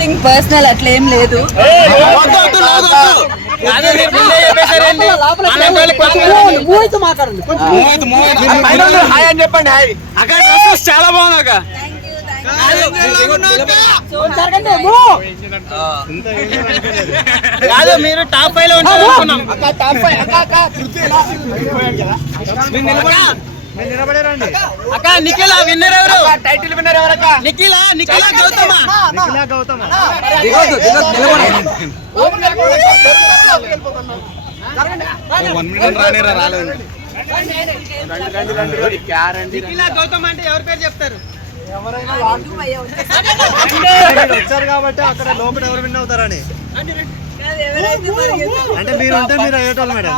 Nothing personal అట్లా ఏం లేదు. చెప్పండి అక్కడ చాలా బాగుంది అక్క. కాదు మీరు టాప్ 5 లో ఉంటారు. అక్క నిఖిల్ విన్నర్ ఎవరు? టైటిల్ విన్నర్ ఎవరు అక్క? నిఖిల్ గౌతమ. గౌతమ్ అంటే ఎవరి పేరు చెప్తారు? వచ్చారు కాబట్టి అక్కడ లోపల ఎవరు విన్ అవుతారని అంటే మీరు ఉంటే మీరు అయ్యేటోళ్ళు మేడం.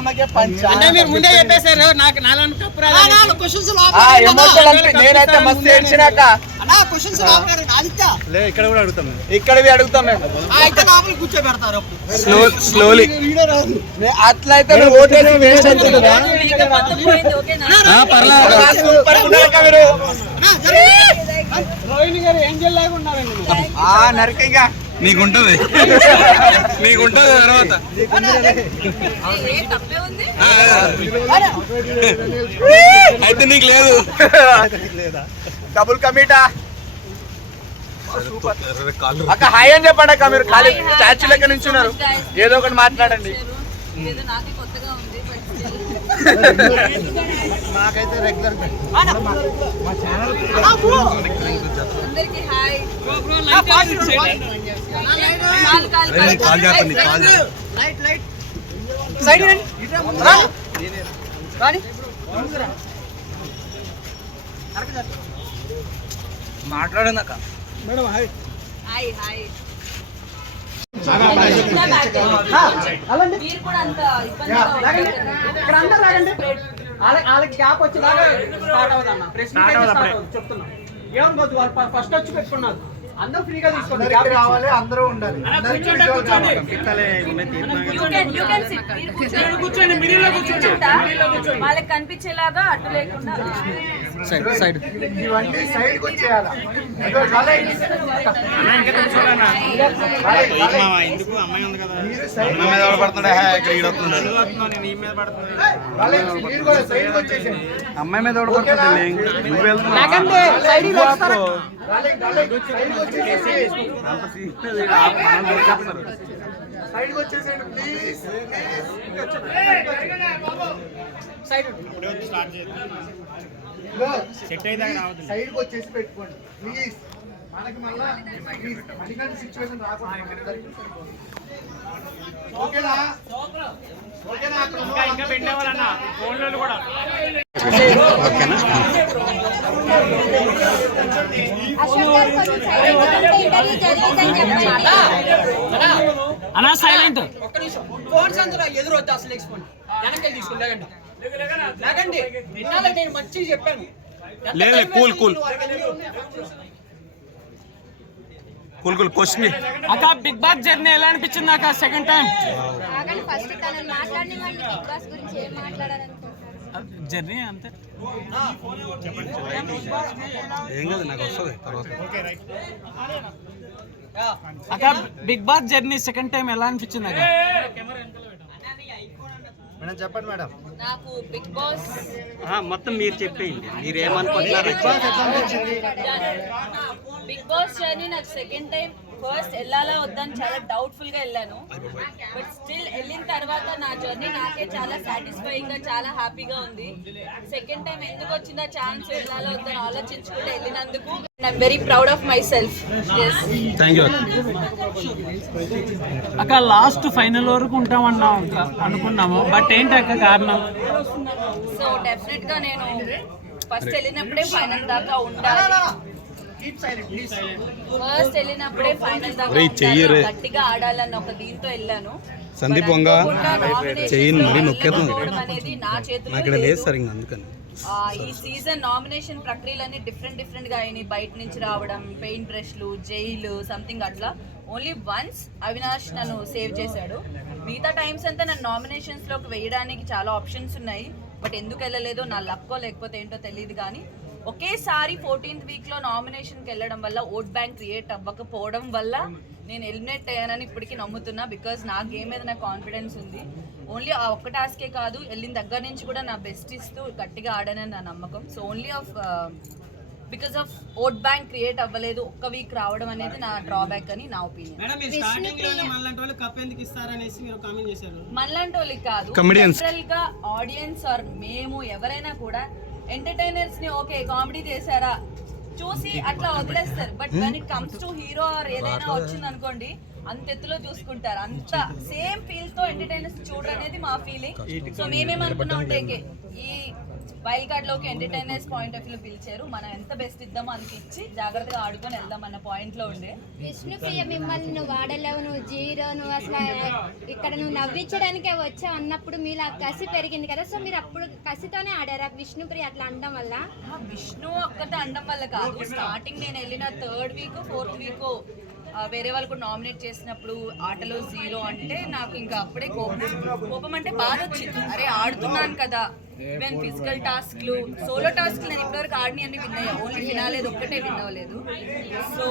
అంటే మీరు ముందే చెప్పేశారు నాకు నాలుగు కప్పు ఇక్కడ కూడా అడుగుతాం. ఇక్కడ అడుగుతాం మేము. కూర్చోబెడతారు స్లోలీ అట్లా అయితే ఓటేసి వేస్ట్ అవుతుంది. రోహిణి గారు ఏం చెల్లాగా ఉన్నారండి. నరకగా నీకుంటది తర్వాత అయితే నీకు లేదు. డబుల్ కమిటా అక్క హాయ్ అని చెప్పండి అక్క. మీరు ఖాళీ స్టాచ్యూ లెక్క నుంచి ఉన్నారు. ఏదో ఒకటి మాట్లాడండి. నాకైతే రెగ్యులర్ మాట్లాడనక్క మేడం. హాయ్ వాళ్ళకి గ్యాప్ వచ్చేలాగా స్టార్ట్ అవుదన్న. చెప్తున్నా ఏమనుకోవద్దు. వాళ్ళు ఫస్ట్ వచ్చి పెట్టుకున్నారు. అందరూ ఫ్రీగా తీసుకోండి. రావాలి, అందరూ ఉండాలి. వాళ్ళకి కనిపించేలాగా అటు లేకుండా సైడ్ ఇవన్నీ సైడ్ వచ్చేయాలి. ఎందుకు అమ్మాయి ఉంది కదా. అమ్మాయి మీద నువ్వు వెళ్తున్నావు. సైడ్ వచ్చేసి పెట్టుకోండి ప్లీజ్. మనకి మళ్ళా మణికంఠ సిచ్యువేషన్ రాకుండా. ఓకేనా? ఇంకా పెట్టేవాళ్ళన్నా ఫోన్లో కూడా. అలా సైలెంట్ ఫోన్స్ అందులో ఎదురు వద్దు. అసలు ఎక్స్పోండి వెనక్కి తీసుకోండి. లేకండి విన్నాలంటే నేను మంచిగా చెప్పాను. లేదు కూల్ క్వశ్చన్ అక్క. బిగ్ బాస్ జర్నీ ఎలా అనిపించింది అక్క సెకండ్ టైం? జర్నీ అంతే ఏం కాదు, నాకు వస్తుంది తర్వాత. అక్క Bigg Boss journey second time ఎలా అనిపించింది అక్క? మేడం చెప్పండి మేడం. నాకు బిగ్ బాస్ మొత్తం మీరు చెప్పేయండి. మీరు ఏమనుకుంటున్నారు? బిగ్ బాస్ జర్నీ నాకు సెకండ్ టైం. ఫస్ట్ వెళ్ళాలా వద్దని చాలా డౌట్ఫుల్ గా వెళ్ళాను. బట్ స్టిల్ వెళ్ళిన తర్వాత నా జర్నీ నాకే చాలా సాటిస్ఫైయింగ్ గా చాలా హ్యాపీగా ఉంది. సెకండ్ టైం ఎందుకు వచ్చిందా ఛాన్స్ వెళ్ళాలా వద్దని ఆలోచించుకుంటూ వెళ్ళినందుకు I'm very proud of my self. అక్క లాస్ట్ ఫైనల్ వరకు ఉంటామన్నా అనుకున్నాము. బట్ ఏంటి అక్క కారణం? సో డెఫినెట్ గా నేను ఫస్ట్ వెళ్ళినప్పుడే ఫైనల్ దాకా ఉండాలి. ఫస్ట్ వెళ్ళినప్పుడే ఫైనల్ దాకా గట్టిగా ఆడాలన్న ఒక దీంతో వెళ్ళాను. సందీప్ వంగ అనేది నా చేతిలో అందుకని ఈ సీజన్ నామినేషన్ ప్రక్రియలన్నీ డిఫరెంట్ గా అయినాయి. బయట నుంచి రావడం, పెయింట్ బ్రష్లు, జైలు సంథింగ్ అట్లా. ఓన్లీ వన్స్ అవినాష్ నన్ను సేవ్ చేశాడు. మిగతా టైమ్స్ అంతా నన్ను నామినేషన్స్ లోకి వేయడానికి చాలా ఆప్షన్స్ ఉన్నాయి. బట్ ఎందుకు వెళ్ళలేదో నా లక్కో లేకపోతే ఏంటో తెలియదు. కానీ ఒకేసారి 14th వీక్ లో నామినేషన్కి వెళ్ళడం వల్ల ఓట్ బ్యాంక్ క్రియేట్ అవ్వకపోవడం వల్ల నేను ఎలిమినేట్ అయ్యానని ఇప్పటికీ నమ్ముతున్నా. బికాజ్ నా గేమ్ మీద నాకు కాన్ఫిడెన్స్ ఉంది. ఓన్లీ ఆ ఒక్క టాస్కే కాదు, వెళ్ళిన దగ్గర నుంచి కూడా నా బెస్ట్ ఇస్తూ గట్టిగా ఆడానని నా నమ్మకం. So only because of vote bank create అవ్వలేదు, ఒక్క వీక్ రావడం అనేది నా డ్రాబ్యాక్ అని నా ఒపీనియన్. మనలాంటి వాళ్ళకి కాదు, జనరల్ గా ఆడియన్స్ ఆర్ మేము ఎవరైనా కూడా ఎంటర్టైనర్స్ ని ఓకే కామెడీ చేశారా చూసి అట్లా వదిలేస్తారు. But when it comes to hero or ఏదైనా వచ్చింది అనుకోండి, అంత ఎత్తులో చూసుకుంటారు. అంత సేమ్ ఫీల్ తో ఎంటర్టైనర్స్ చూడడం అనేది మా ఫీలింగ్. సో మేమేమనుకున్నాం అంటే ఈ వైల్డ్ కార్డ్ లోకి ఎంటర్టైనర్స్ పాయింట్ ఆఫ్ వ్యూ పిలిచారు, మనం ఎంత బెస్ట్ ఇద్దామో అంత ఇచ్చి జాగ్రత్తగా ఆడుకొని వెళ్దాం అన్న పాయింట్ లో ఉండే. విష్ణుప్రియ మిమ్మల్ని నువ్వు వాడలేవు, నువ్వు జీరో, నువ్వు అసలు ఇక్కడ నువ్వు నవ్వించడానికే వచ్చావు అన్నప్పుడు మీలా కసి పెరిగింది కదా. సో మీరు అప్పుడు కసితోనే ఆడారా విష్ణుప్రియ అట్లా అనడం వల్ల? విష్ణు ఒక్కటే అనడం వల్ల కాదు, స్టార్టింగ్ నేను వెళ్ళిన 3rd వీక్ 4th వీక్ వేరే వాళ్ళు కూడా నామినేట్ చేసినప్పుడు ఆటలో 0 అంటే నాకు ఇంకా అప్పుడే కోపం అంటే బాధ వచ్చింది. అరే ఆడుతున్నాను కదా, ఈవెన్ ఫిజికల్ టాస్క్లు సోలో టాస్క్లు నేను ఇప్పటివరకు ఆడిని అన్ని విన్ అయ్యా, ఓన్లీ వినాలేదు ఒక్కటే విన్ అవ్వలేదు. సో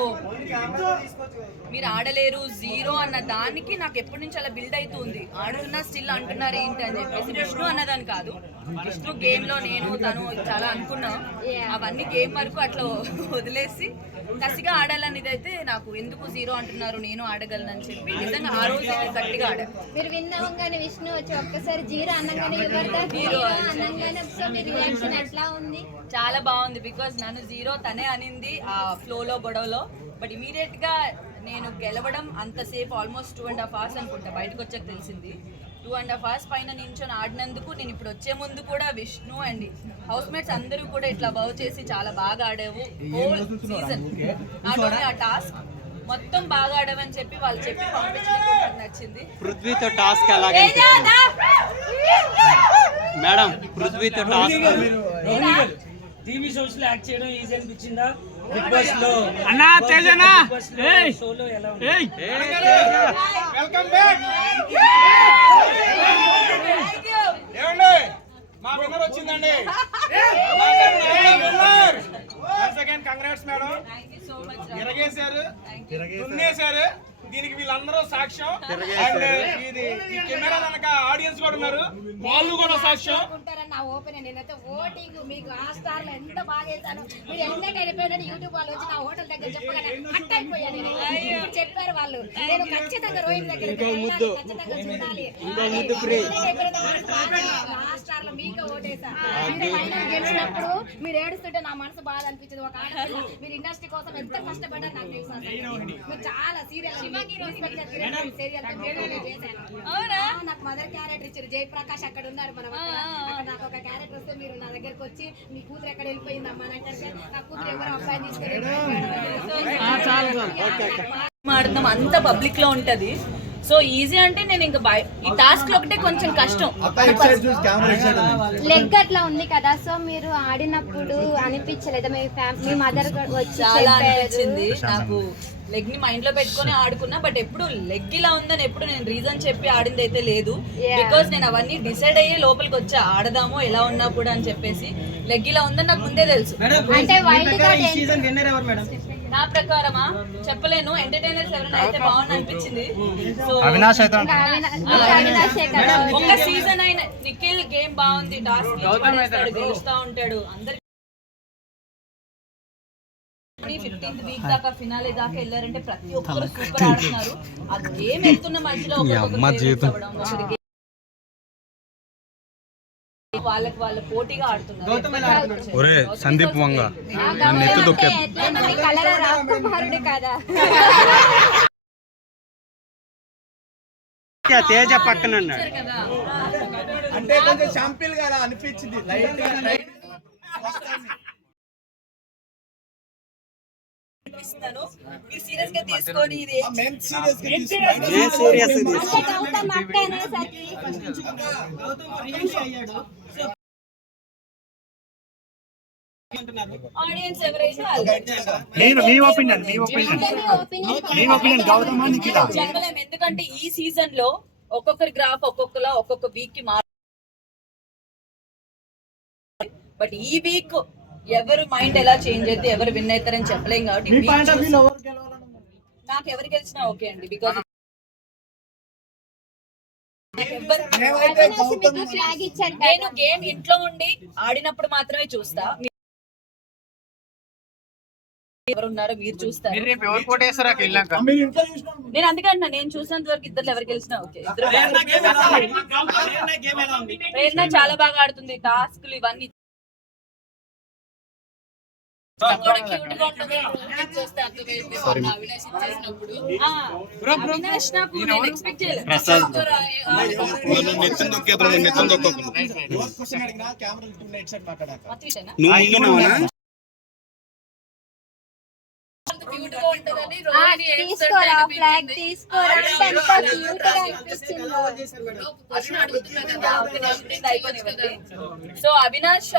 మీరు ఆడలేరు 0 అన్న దానికి నాకు ఎప్పటి నుంచి అలా బిల్డ్ అవుతుంది. ఆడుతున్నా స్టిల్ అంటున్నారు ఏంటి అని చెప్పేసి. విష్ణు అన్నదాని కాదు, విష్ణు గేమ్ లో నేను తను చాలా అనుకున్నా, అవన్నీ గేమ్ వరకు అట్లా వదిలేసి కసిగా ఆడాలనేది అయితే నాకు ఎందుకు 0 అంటున్నారు, నేను ఆడగలనని చెప్పి నిజంగా ఆ రోజు గట్టిగా ఆడాను. మీరు విన్ అవ్వగానే విష్ణు వచ్చి ఒక్కసారి 0 అన్నగానే హీరో అన్నగానే సో మీ రియాక్షన్ ఎట్లా ఉంది? చాలా బాగుంది. బికాజ్ నన్ను 0 తనే అనింది ఆ ఫ్లోలో గొడవలో. బట్ ఇమీడియట్ గా నేను గెలవడం అంతసేపు ఆల్మోస్ట్ 2.5 hours అనుకుంటా, బయటకు వచ్చాక తెలిసింది. 2.5 hours పైన నించొని ఆడినందుకు నేను ఇప్పుడు వచ్చే ముందు కూడా విష్ణు అండ్ హౌస్ మేట్స్ అందరూ కూడా ఇట్లా బౌ చేసి చాలా బాగా ఆడావు హోల్ సీజన్, నాట్ ఓన్లీ ఆ టాస్క్ మొత్తం బాగా ఆడవని చెప్పి వాళ్ళు చెప్పి పంపించడం నాకు నచ్చింది. పృథ్వీతో టాస్క్ అలాగే మేడం, పృథ్వీతో టాస్క్ టీవీ షోస్ లో యాక్ట్ చేయడం ఈజీ అనిపించిందా? బిగ్ బాస్ లో అన్నా తేజనా షోలో ఎలా ఉంది? Welcome back. ఏమండి మా విన్నర్ వచ్చిందండి. Once again congrats madam. Thank you so much. తిరగేశారు, దున్నేశారు. దీనికి వీళ్ళందరూ సాక్ష్యం. అండ్ ఇది ఈ కెమెరా వెనక ఆడియన్స్ కూడా ఉన్నారు, వాళ్ళు కూడా సాక్ష్యం. నా ఓపెన్ నేనైతే ఓటింగ్ మీకు ఆ స్టార్ లో ఎంత బాగా వేసాను. మీరు ఎంగేట్ అయిపోయినట్టు యూట్యూబ్ వాళ్ళు వచ్చి నా హోటల్ దగ్గర చెప్పగానే హట్ అయిపోయాను. ఇప్పుడు చెప్పారు వాళ్ళు, నేను ఖచ్చితంగా రోహిత్ దగ్గర ఖచ్చితంగా చూడాలి. ఆ స్టార్ లో మీకు ఓటేసా. మీరు ఫైనల్ గెలిచినప్పుడు మీరు ఏడుస్తుంటే నా మనసు బాధ అనిపించింది. ఒక ఆడపిల్ల మీరు ఇండస్ట్రీ కోసం ఎంత కష్టపడ్డారు నాకు తెలుసు. మీరు చాలా సీరియల్ నాకు మదర్ క్యారెక్టర్ ఇచ్చారు. జయప్రకాష్ అక్కడ ఉన్నారు, మనం అక్కడ నాకు ఒక క్యారెక్టర్ వస్తే మీరు నా దగ్గరకు వచ్చి మీ కూతురు ఎక్కడ వెళ్ళిపోయిందమ్మా అంటే నా కూతురు ఎవరు అబ్బాయి ఆడతాం అంత పబ్లిక్ లో ఉంటది. సో ఈజీ అంటే నేను ఇంకా ఈ టాస్క్ లో ఒకటే కొంచెం కష్టం. లెగ్ అట్లా ఉంది కదా, సో మీరు ఆడినప్పుడు అనిపించలేదా మీ మదర్ వచ్చి? చాలా అనిపించింది నాకు. లెగ్ ని మైండ్ లో పెట్టుకుని ఆడుకున్నా, బట్ ఎప్పుడు లెగ్ ఇలా ఉందని ఎప్పుడు నేను రీజన్ చెప్పి ఆడింది అయితే లేదు. బికాస్ నేను అవన్నీ డిసైడ్ అయ్యి లోపలికి వచ్చా, ఆడదామో ఎలా ఉన్నా కూడా అని చెప్పేసి. లెగ్ ఇలా ఉందని నాకు ముందే తెలుసు. అంటే నా ప్రకారమా చెప్పలేను, ఎంటర్టైనర్స్ ఎవరైనా అయితే బాగుంది అనిపించింది. సో అవినాష్ అయితే ఒక సీజన్ అయిన నిఖిల్ గేమ్ బాగుంది, టాస్క్ గెలుస్తా ఉంటాడు. అందరు 15th వీక్ దాకా ఫినాలే దాకా వెళ్ళారంటే ప్రతి ఒక్కరు సూపర్ ఆడుతున్నారు. ఆ గేమ్ వెళ్తున్న మధ్యలో వాళ్ళకి వాళ్ళ పోటీగా ఆడుతున్నారు. ఒరే సందీప్ వంగ నన్ను ఎత్తు తొక్కే కదా. తేజ పక్కన ఉన్నాడు కదా, అంటే కొంచెం షాంపిల్ గా అనిపించింది లైట్ గా. మీరు సీరియస్ గా తీసుకొని ఇది ఆడియన్స్ ఎవరైతే చెప్పలేము. ఎందుకంటే ఈ సీజన్ లో ఒక్కొక్కరి గ్రాఫ్ ఒక్కొక్కలా ఒక్కొక్క వీక్ కి బట్ ఈ వీక్ ఎవరు మైండ్ ఎలా చేంజ్ అయితే ఎవరు విన్ అవుతారని చెప్పలేం కాబట్టి నాకు ఎవరు గెలిచినా ఓకే అండి. బికాస్ ఫ్లాగ్ ఇచ్చారు నేను గేమ్ ఇంట్లో ఉండి ఆడినప్పుడు మాత్రమే చూస్తా. ఎవరున్నారో మీరు చూస్తారు. నేను అందుకే అంటున్నా, నేను చూసినంత వరకు ఇద్దరు ఎవరు గెలిచినా ఓకే. ప్రేరణ చాలా బాగా ఆడుతుంది. టాస్క్లు ఇవన్నీ కూడా cute గా ఉంటుంది. చూస్తే అర్థమైంది. అవినాష్ ఇచ్చేసినప్పుడు. అవినాష్ నాకు నేను ఎక్స్పెక్ట్ చేయలేదు. మొత్తం క్యూట్ గా ఉంటుందని రోహిణి తీసుకోరా ఫ్లాగ్ తీసుకోరా అంటే ఎంత క్యూట్ గా అనిపించిందో. సో అవినాష్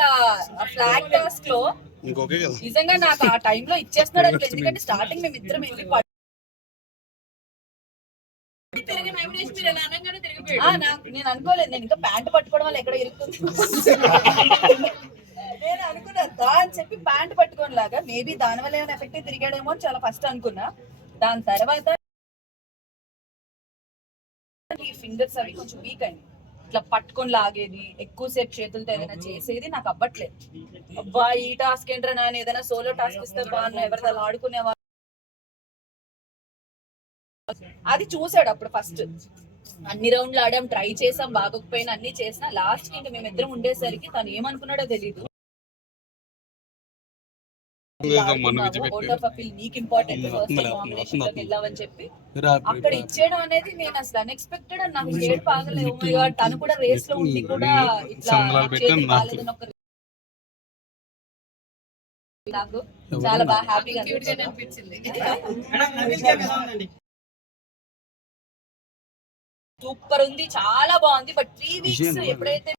ఫ్లాగ్ టాస్క్ లో నిజంగా నాకు ఆ టైంలో ఇచ్చేస్తున్నాడు అనుకో. ఎందుకంటే స్టార్టింగ్ మేము ఇద్దరం వెళ్ళి నేను అనుకోలేదు. నేను ఇంకా ప్యాంట్ పట్టుకోవడం వల్ల ఎక్కడ ఇరుక్కుంది నేను అనుకున్నా అని చెప్పి ప్యాంట్ పట్టుకోని లాగా మేబీ దాని వల్ల ఏమైనా ఎఫెక్ట్ తిరిగాడేమో అని చాలా ఫస్ట్ అనుకున్నా. దాని తర్వాత ఈ ఫింగర్స్ అవి కొంచెం వీక్ అయింది. ఇట్లా పట్టుకొని లాగేది, ఎక్కువసేపు చేతులతో ఏదైనా చేసేది నాకు అవ్వట్లేదు. అబ్బా ఈ టాస్క్ ఏంట్రా నాన్న, ఏదైనా సోలో టాస్క్ ఇస్తే బాగా ఎవరితో అలా ఆడుకునేవాళ్ళు. అది చూసాడు అప్పుడు ఫస్ట్. అన్ని రౌండ్లు ఆడాం, ట్రై చేసాం, బాగోకపోయినా అన్ని చేసినా లాస్ట్ కి ఇంకా మేమిద్దరం ఉండేసరికి తను ఏమనుకున్నాడో తెలీదు. నీకు ఇంపార్టెంట్ వెళ్ళావని చెప్పి అక్కడ ఇచ్చేయడం అనేది నేను అసలు అన్ఎక్స్పెక్టెడ్ అని నాకు ఏడు పాగలేదు. తను కూడా రేస్ లో ఉండి కూడా ఇట్లా బాగాలేదని ఒక నాకు చాలా బాగా హ్యాపీగా అనిపించింది. సూపర్ ఉంది, చాలా బాగుంది. బట్ 3 వీక్స్ ఎప్పుడైతే